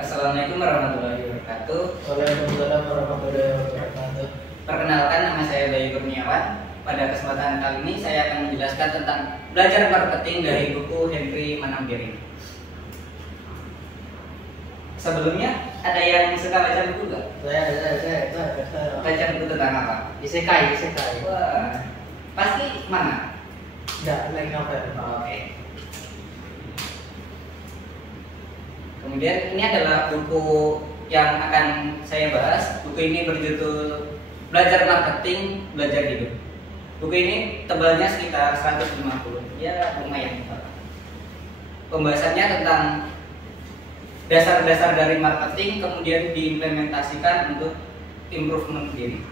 Assalamualaikum warahmatullahi wabarakatuh. Waalaikumsalam warahmatullahi wabarakatuh. Perkenalkan, nama saya Bayu Kurniawan. Pada kesempatan kali ini saya akan menjelaskan tentang belajar marketing dari buku Henry Manambiring. Sebelumnya, ada yang suka baca buku nggak? Saya. Baca buku tentang apa? Isekai. Wah, pasti mana? Enggak, lagi novel. Oke. Kemudian ini adalah buku yang akan saya bahas. Buku ini berjudul Belajar Marketing, Belajar Hidup. Buku ini tebalnya sekitar 150, ya lumayan tebal. Pembahasannya tentang dasar-dasar dari marketing, kemudian diimplementasikan untuk improvement diri.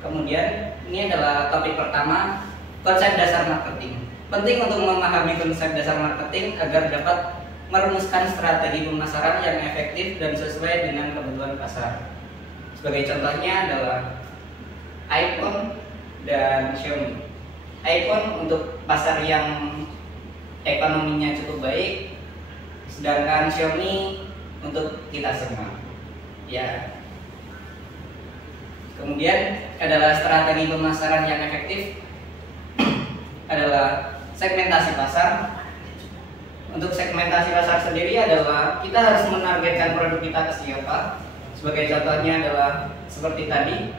Kemudian ini adalah topik pertama, konsep dasar marketing. Penting untuk memahami konsep dasar marketing agar dapat merumuskan strategi pemasaran yang efektif dan sesuai dengan kebutuhan pasar. Sebagai contohnya adalah iPhone dan Xiaomi. iPhone untuk pasar yang ekonominya cukup baik, sedangkan Xiaomi untuk kita semua. Ya. Kemudian adalah strategi pemasaran yang efektif adalah segmentasi pasar. Untuk segmentasi pasar sendiri adalah kita harus menargetkan produk kita ke siapa. Sebagai contohnya adalah seperti tadi.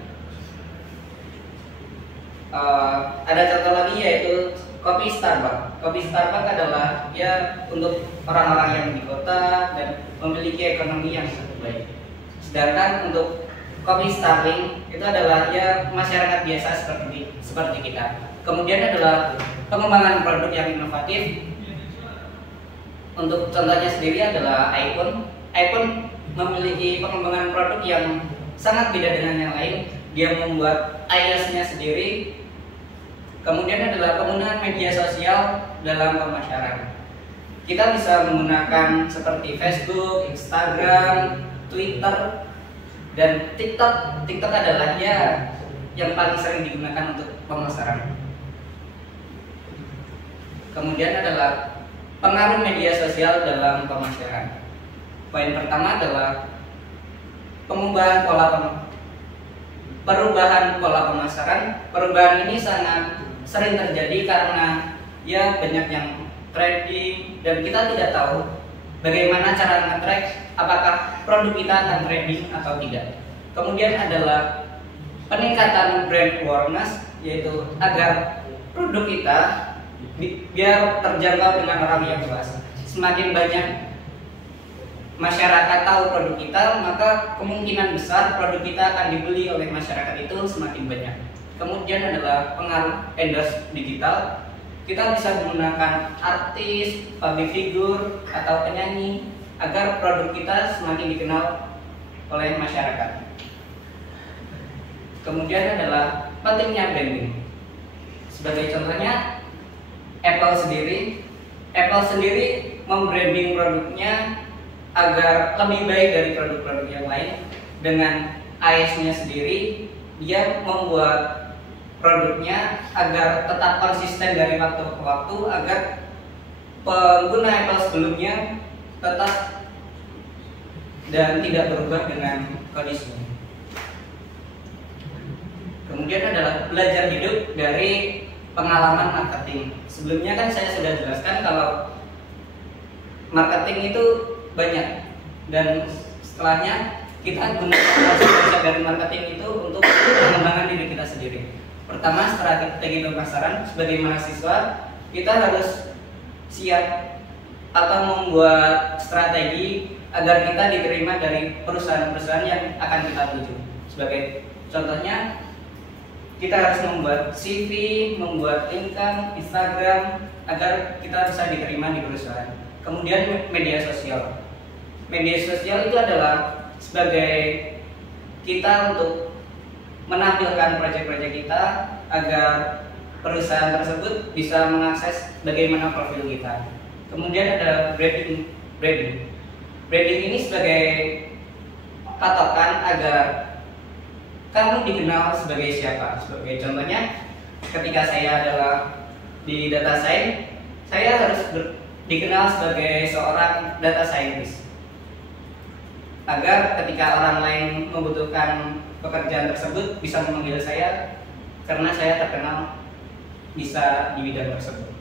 Ada contoh lagi yaitu kopi Starbucks. Kopi Starbucks adalah ya untuk orang-orang yang di kota dan memiliki ekonomi yang cukup baik. Sedangkan untuk kopi Starling itu adalah ya masyarakat biasa seperti kita. Kemudian adalah pengembangan produk yang inovatif. Untuk contohnya sendiri adalah iPhone. iPhone memiliki pengembangan produk yang sangat beda dengan yang lain. Dia membuat iOS-nya sendiri. Kemudian adalah penggunaan media sosial dalam pemasaran. Kita bisa menggunakan seperti Facebook, Instagram, Twitter, dan TikTok. TikTok adalah ya yang paling sering digunakan untuk pemasaran. Kemudian adalah pengaruh media sosial dalam pemasaran. Poin pertama adalah perubahan pola pemasaran. Perubahan ini sangat sering terjadi karena ya banyak yang trading dan kita tidak tahu bagaimana cara nge-track apakah produk kita akan trading atau tidak. Kemudian adalah peningkatan brand awareness, yaitu agar produk kita biar terjangkau dengan orang yang luas. Semakin banyak masyarakat tahu produk kita, maka kemungkinan besar produk kita akan dibeli oleh masyarakat itu semakin banyak. Kemudian adalah pengaruh endorse digital. Kita bisa menggunakan artis, public figure, atau penyanyi agar produk kita semakin dikenal oleh masyarakat. Kemudian adalah pentingnya branding. Sebagai contohnya, Apple sendiri membranding produknya agar lebih baik dari produk-produk yang lain. Dengan iOS-nya sendiri, dia membuat produknya agar tetap konsisten dari waktu ke waktu agar pengguna Apple sebelumnya tetap dan tidak berubah dengan kondisinya. Kemudian adalah belajar hidup dari pengalaman marketing. Sebelumnya kan saya sudah jelaskan kalau marketing itu banyak dan setelahnya kita gunakan konsep dari marketing itu untuk pengembangan diri kita sendiri. Pertama, strategi pemasaran. Sebagai mahasiswa kita harus siap atau membuat strategi agar kita diterima dari perusahaan-perusahaan yang akan kita tuju. Sebagai contohnya, kita harus membuat CV, membuat LinkedIn, Instagram agar kita bisa diterima di perusahaan. Kemudian media sosial. Media sosial itu adalah sebagai kita untuk menampilkan proyek-proyek kita agar perusahaan tersebut bisa mengakses bagaimana profil kita. Kemudian ada branding. Branding ini sebagai patokan agar kamu dikenal sebagai siapa. Sebagai contohnya, ketika saya adalah di data science, saya harus dikenal sebagai seorang data scientist. Agar ketika orang lain membutuhkan pekerjaan tersebut bisa memanggil saya karena saya terkenal bisa di bidang tersebut.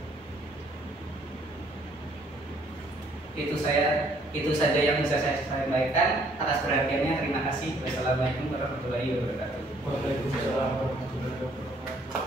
Itu saja yang bisa saya sampaikan. Atas perhatiannya terima kasih. Wassalamualaikum warahmatullahi wabarakatuh. Waalaikumsalam warahmatullahi wabarakatuh.